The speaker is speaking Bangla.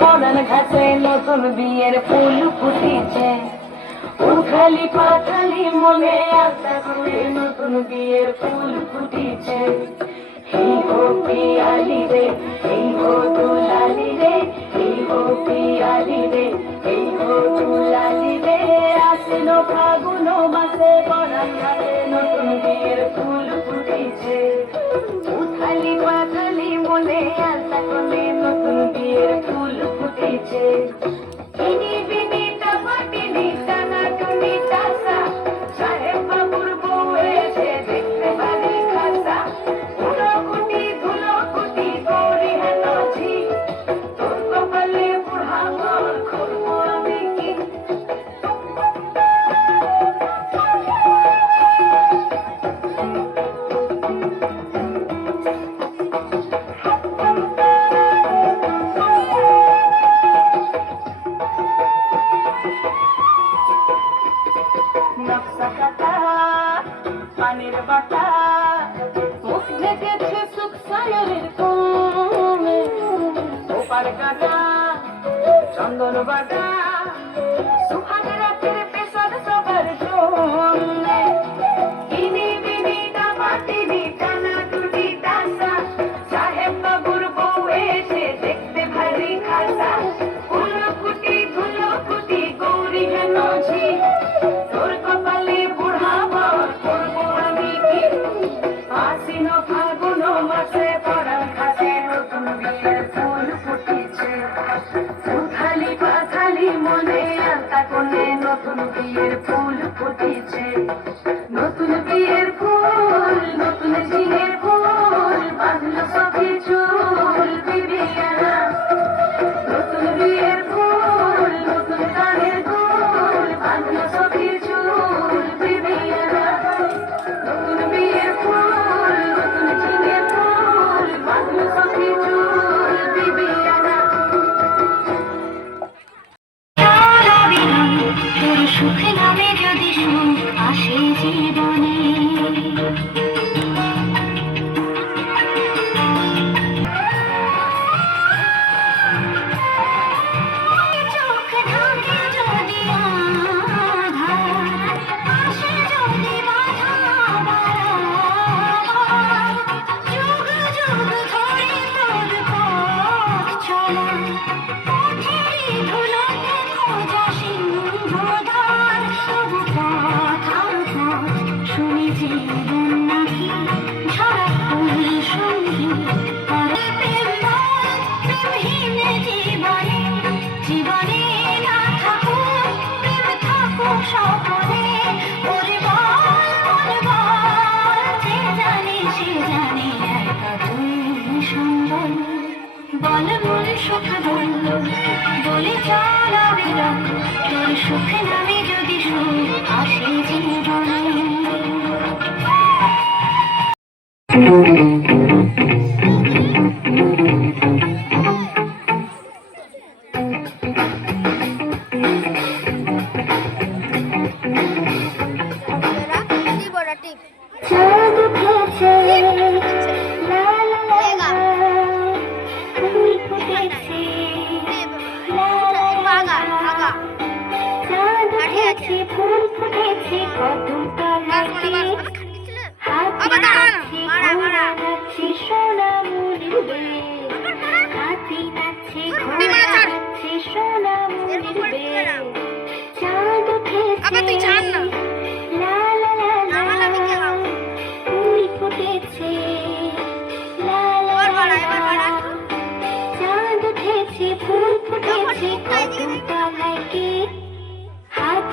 পরান ঘাসে নতুন বিয়ের ফুল ফুটেছে, উঠালি পাখালি মনে আশা করে নতুন বিয়ের ফুল ফুটেছে। এই গো পিয়ালি রে, এই গো দুলালি রে, এই গো পিয়ালি রে, এই গো দুলালি রে, আসিল ফাগুন মাসে পরান ঘাসে নতুন বিয়ের ফুল ফুটেছে, উঠালি পাখালি মনে আশা করে নতুন বিয়ের ফুল ফুটেছে। ইনি বিনি টামাটিনি টানা টুনি টাসা, সাহেব বাবুর বউ এসে দেখতে ভারী খাসা, উড়োকুটি ধুলোকুটি গৌরী হেন ঝি, তোর কপালে বুড়া ঘর করবো আমি কি। পানির বাটা মুখ ঢেকেছে সুখ সায়রের কোণে, ওপার কাটা চন্দন বাটা সুহাগ রাতের পেশার সবার জন্যে। ইনি বিনি টামাটিনি টানা টুনি টাসা, সাহেব বাবুর বউ এসে দেখতে ভারী খাসা, উড়োকুটি ধুলোকুটি গৌরী হেন ঝি, তোর কপালে বুড়া বর করবো আমি কি। আশ্বিন ফাগুন মাসে পরান ঘাসে নতুন বিয়ের ফুল ফুটেছে, উঠালি পাখালি মনে আশা কোণে নতুন বিয়ের ফুল ফুটেছে। নতুন বিয়ের ফুল নতুন ঝিঙের ফুল বাঁধল সখী চুল বিবিয়ানা, নতুন বিয়ের ফুল নতুন কানের ফুল বাঁধল সখী চুল বিবিয়ানা, নতুন বিয়ের ফুল নতুন ঝিঙের ফুল বাঁধল সখী চুল বিবিয়ানা। তোর সুখ নামে যদি সুখ আসে জীবনে, চোখ ঢাকে যদি আধার, আসে যদি বাধা বারবার, যুগ যুগ ধরে তোর পথ চলা, পথেরই ধুলোতে খোঁজা সিংহদ্বার, তবু পথ আর পথ শুনি জীবন নাকি ঝরা ফুল সঙ্গী করে প্রেমময় প্রেমহীন জীবনে, জীবনে না থাকুক প্রেম থাকুক সকলে, ওরে বল যে জানে সে জানে একা তুই সুন্দর, বল মন সুখ বল বলে চল অবিরল, তোর সুখ নামে যদি সুখ আসে জীবনে। চাঁদ উঠেছে লা লা লা, ফুল ফুটেছে লা লা লা, চাঁদ উঠেছে ফুল ফুটেছে কত তলাতে, হাত